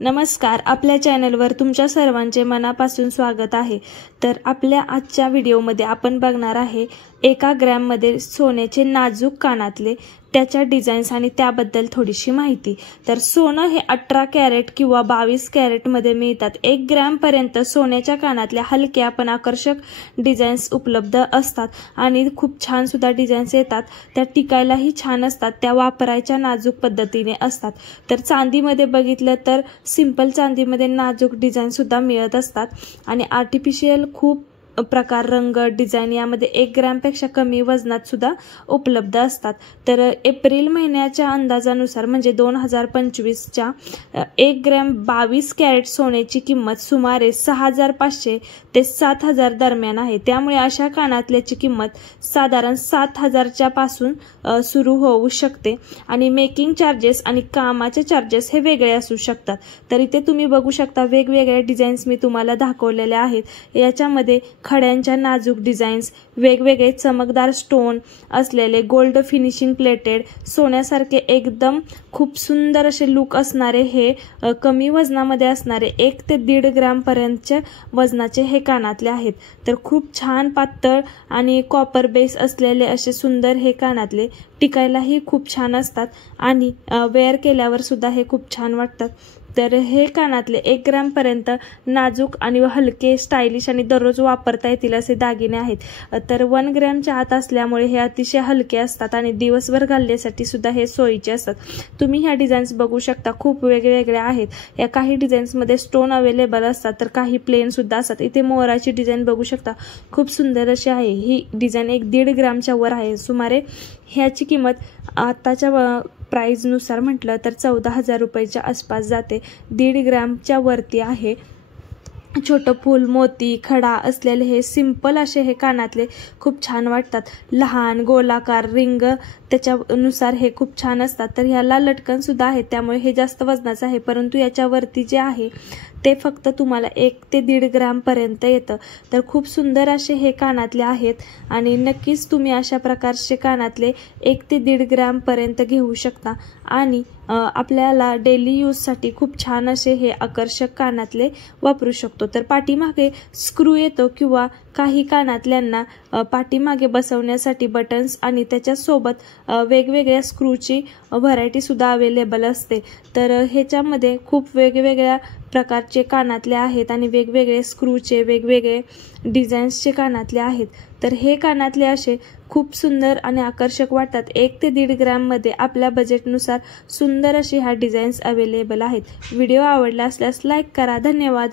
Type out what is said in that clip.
नमस्कार, आपल्या चॅनलवर तुमच्या सर्वांचे मनापासून स्वागत आहे। तर आपल्या आजच्या व्हिडिओमध्ये आपण बघणार आहे 1 ग्रॅममध्ये सोन्याचे नाजूक कानातले, त्याच्या डिझाईन्स आणि त्याबद्दल थोडीशी माहिती। तर सोनं हे 18 कॅरेट किंवा 22 कॅरेट मध्ये मिळतात। 1 ग्रॅम पर्यंत सोन्याच्या कानातल्या हलक्या पण आकर्षक डिझाईन्स उपलब्ध असतात आणि खूप छान सुद्धा डिझाईन्स येतात। त्या टिकायलाही छान असतात, त्या वापरायच्या नाजूक पद्धतीने असतात। तर चांदीमध्ये बघितलं तर सिंपल चांदीमध्ये नाजूक डिझाईन सुद्धा मिळत असतात आणि आर्टिफिशियल खूप प्रकार, रंग, डिझाईन यामध्ये 1 ग्रॅमपेक्षा कमी वजनात सुद्धा उपलब्ध असतात। तर एप्रिल महिन्याच्या अंदाजानुसार म्हणजे 2025च्या 1 ग्रॅम 22 कॅरेट सोन्याची किंमत सुमारे 6500 ते 7000 दरम्यान आहे। त्यामुळे अशा कानातल्याची किंमत साधारण 7000च्या पासून सुरू होऊ शकते आणि मेकिंग चार्जेस आणि कामाचे चार्जेस हे वेगळे असू शकतात। तर इथे तुम्ही बघू शकता वेगवेगळ्या डिझाईन्स मी तुम्हाला दाखवलेल्या आहेत। याच्यामध्ये खड्यांच्या नाजूक डिझाईन्स, वेगवेगळे चमकदार स्टोन असलेले, गोल्ड फिनिशिंग प्लेटेड, सोन्यासारखे एकदम खूप सुंदर असे लुक असणारे हे कमी वजनामध्ये असणारे 1 ते 1.5 ग्रॅम पर्यंतचे वजनाचे हे कानातले आहेत। तर खूप छान पातळ आणि कॉपर बेस असलेले असे सुंदर हे कानातले टिकायलाही खूप छान असतात आणि वेअर केल्यावर सुद्धा हे खूप छान वाटतात। तर हे कानातले 1 ग्रॅम पर्यंत नाजूक आणि हलके, स्टायलिश आणि दररोज वापरता येतील असे दागिने आहेत। तर 1 ग्रॅमच्या आत असल्यामुळे हे अतिशय हलके असतात आणि दिवसभर घालण्यासाठी सुद्धा हे सोयीचे असतात। तुम्ही ह्या डिझाईन्स बघू शकता, खूप वेगवेगळ्या आहेत। या काही डिझाईन्स मध्ये स्टोन अवेलेबल असतात तर काही प्लेन सुद्धा असतात। इथे मोराची डिझाईन बघू शकता, खूप सुंदर अशी आहे। ही डिझाईन 1.5 ग्रॅमच्या वर आहे। सुमारे ह्याची किंमत आताच्या प्राइस नुसार म्हटलं तर 14,000 रुपयाच्या आसपास जाते। 1.5 ग्रॅमच्या वरती आहे। छोटं फूल, मोती, खडा असलेले हे सिंपल असे हे कानातले खूप छान वाटतात। लहान, गोलाकार, रिंग त्याच्यानुसार हे खूप छान असतात। तर ह्याला लटकन सुद्धा आहे, त्यामुळे हे जास्त वजनाचं आहे। परंतु याच्यावरती जे आहे ते फक्त तुम्हाला 1 ते 1.5 ग्रॅम पर्यंत येतं। तर खूप सुंदर असे हे कानातले आहेत आणि नक्कीच तुम्ही अशा प्रकारचे कानातले 1 ते 1.5 ग्रॅम पर्यंत घेऊ शकता आणि आपल्याला डेली यूजसाठी खूप छान असे हे आकर्षक कानातले वापरू शकतो। तर पाठीमागे स्क्रू येतो किंवा काही कानातल्यांना पाठीमागे बसवण्यासाठी बटन्स आणि त्याच्यासोबत वेगवेगळ्या स्क्रूची व्हरायटी सुद्धा अवेलेबल असते। तर ह्याच्यामध्ये खूप वेगवेगळ्या प्रकारचे कानातले आहेत आणि वेगवेगळे स्क्रूचे, वेगवेगळे डिझाईन्सचे कानातले आहेत। तर हे कानातले असे खूप सुंदर आणि आकर्षक वाटतात। 1 ते 1.5 ग्रॅम मध्ये आपल्या बजेटनुसार सुंदर असे ह्या डिझाईन्स अवेलेबल आहेत। व्हिडिओ आवडला असल्यास लाईक करा। धन्यवाद।